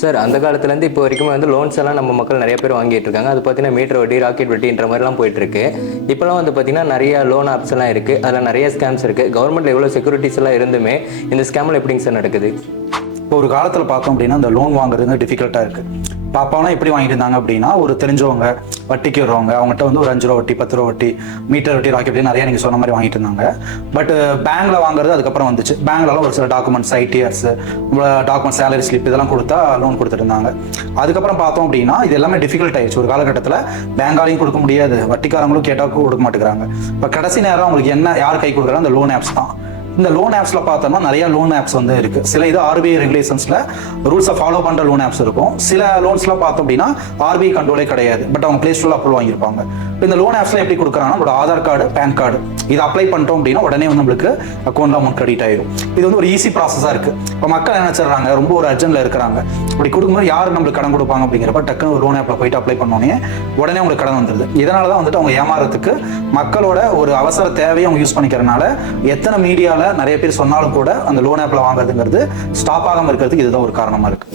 Sir அந்த காலத்துலேருந்து இப்போ வரைக்கும் வந்து லோன்ஸ் எல்லாம் நம்ம மக்கள் நிறைய பேர் வாங்கிட்டு இருக்காங்க. அது பார்த்தீங்கன்னா மீட்டர் வட்டி, ராக்கெட் வட்டின்ற மாதிரிலாம் போயிட்டு இருக்கு. இப்போலாம் வந்து பார்த்தீங்கன்னா நிறைய லோன் ஆப்ஸ் எல்லாம் இருக்கு. அதில் நிறைய ஸ்கேம்ஸ் இருக்கு. கவர்மெண்ட்ல எவ்வளோ செக்யூரிட்டிஸ் எல்லாம் இருந்துமே இந்த ஸ்கேம்ல எப்படிங்க சார் நடக்குது? இப்போ ஒரு காலத்தில் பார்த்தோம் அப்படின்னா இந்த லோன் வாங்குறது டிஃபிகல்ட்டாக இருக்குது. பாப்பாலாம் எப்படி வாங்கிட்டு இருந்தாங்க அப்படின்னா, ஒரு தெரிஞ்சவங்க வட்டிக்கு வருவாங்க, அவங்ககிட்ட வந்து ஒரு 5 ரூபா வட்டி, 10 ரூபா வட்டி, மீட்டர் வட்டி, ராக்கெட் வட்டி நிறைய நீங்கள் சொன்ன மாதிரி வாங்கிட்டு இருந்தாங்க. பட் பேங்க்ல வாங்குறது அதுக்கப்புறம் வந்துச்சு. பேங்க்லலாம் ஒரு சில டாக்குமெண்ட்ஸ், ஐடிஆர்ஸ், டாக்குமெண்ட், சேலரி ஸ்லிப் இதெல்லாம் கொடுத்தா லோன் கொடுத்துட்டு இருந்தாங்க. அதுக்கப்புறம் பார்த்தோம் அப்படின்னா இது எல்லாமே டிஃபிகல்ட் ஆயிடுச்சு. ஒரு காலகட்டத்தில் பேங்காலையும் கொடுக்க முடியாது, வட்டிக்காரங்களும் கேட்டால் கொடுக்க மாட்டேங்கிறாங்க. இப்போ கடைசி நேரம் அவங்களுக்கு என்ன யார் கை கொடுக்குறாங்க? அந்த லோன் ஆப்ஸ் தான். இந்த லோன் ஆப்ஸ்ல பார்த்தோம்னா நிறைய லோன் ஆப்ஸ் வந்து இருக்கு. சில இது ஆர்பிஐ ரெகுலேஷன்ஸ்ல ரூல்ஸை ஃபாலோ பண்ற லோன் ஆப்ஸ் இருக்கும். சில லோன்ஸ்லாம் பார்த்தோம் அப்படின்னா ஆர்பிஐ கண்ட்ரோலே கிடையாது, பட் அவங்க பிளே ஸ்டோர்ல அப்ரூவல் வாங்கியிருப்பாங்க. இந்த லோன் ஆப்ஸ்ல எப்படி கொடுக்குறாங்கன்னா, நம்மளோட ஆதார் கார்டு, பேன் கார்டு இதை அப்ளை பண்ணிட்டோம் அப்படின்னா உடனே வந்து நம்மளுக்கு அக்கௌண்ட்ல அமௌண்ட் கிரெடிட் ஆயிடும். இது வந்து ஒரு ஈஸி ப்ராசஸா இருக்கு. இப்போ மக்கள் என்ன நினைச்சிடறாங்க, ரொம்ப ஒரு அர்ஜென்ட்ல இருக்கிறாங்க, இப்படி கொடுக்கும்போது யாரு நம்மளுக்கு கடன் கொடுப்பாங்க அப்படிங்கிறப்ப டக்குன்னு ஒரு லோன் ஆப்ல போயிட்டு அப்ளை பண்ணோன்னே உடனே உங்களுக்கு கடன் வந்துருது. இதனால தான் வந்துட்டு அவங்க ஏமாறதுக்கு மக்களோட ஒரு அவசர தேவையை அவங்க யூஸ் பண்ணிக்கிறதுனால எத்தனை மீடியால நிறைய பேர் சொன்னாலும் கூட அந்த லோன் ஆப்ல வாங்குறதுங்கிறது ஸ்டாப் ஆகாம இருக்கிறதுக்கு இதுதான் ஒரு காரணமா இருக்கு.